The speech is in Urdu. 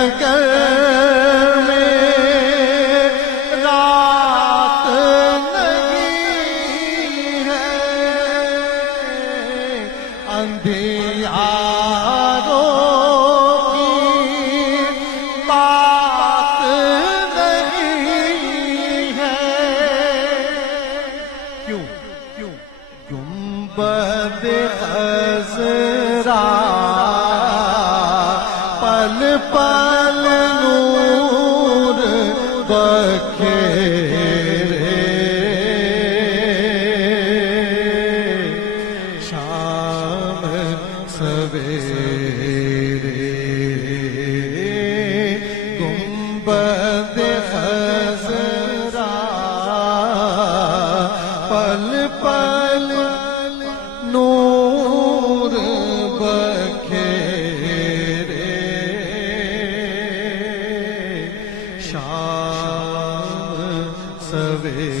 نگر میں رات نہیں ہے، اندھیاروں کی بات نہیں ہے۔ کیوں گنبد خضرا پل پل نور بکھیرے، شام سویرے گنبد خضرا پل پل نور بکھیرے، شام سویرے